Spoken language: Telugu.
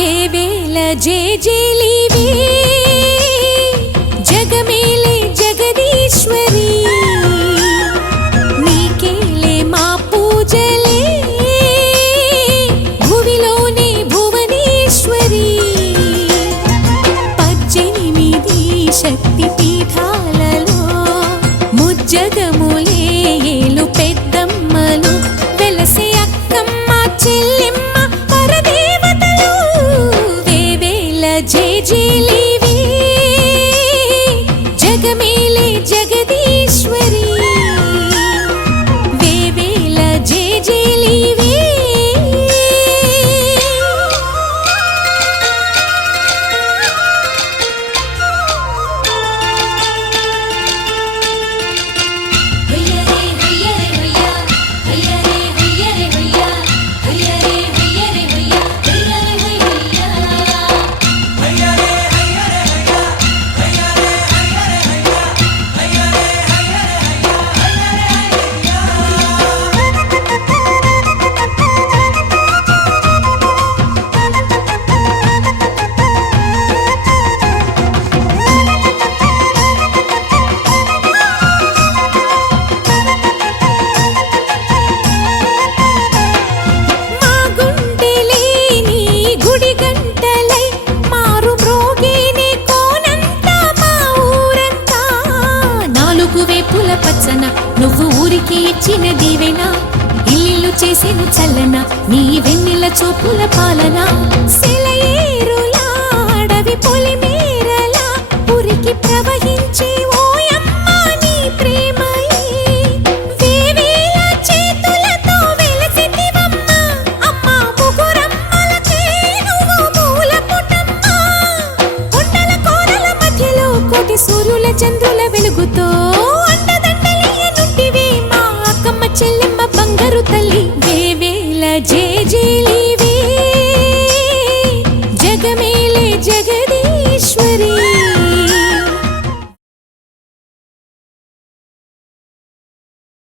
వేవేల జేజేలివే జగమేలే జగదీశ్వరి నీకేలే మా పూజలే భువిలోనే భువనేశ్వరి 18 శక్తి పీఠాలలో ముజ్జగములే ఏలు పెద్దమ్మలు వెలసే అక్కమ్మ చెల్లెమ్మ పరదేవతలు వేవేల జేజేలివే జగమేలే జగదీశ్వరి వేవేల జేజేలివే నువ్వు ఊరికి ఇచ్చిన దీవెన ఇల్లు చేసేను చల్లన నీ వెన్నెల చూపుల పాలన సెలయేరులా అడవి పొలిమేరలా ఊరికి ప్రవహించే ఓయమ్మ నీ ప్రేమయే వేవేల చేతులతో వెలసితివమ్మ అమ్మ ముగురమ్మలకే నువ్వు మూల పుటమ్మ కొండల కోరల మధ్యలో కోటి సూర్యుల చంద్రు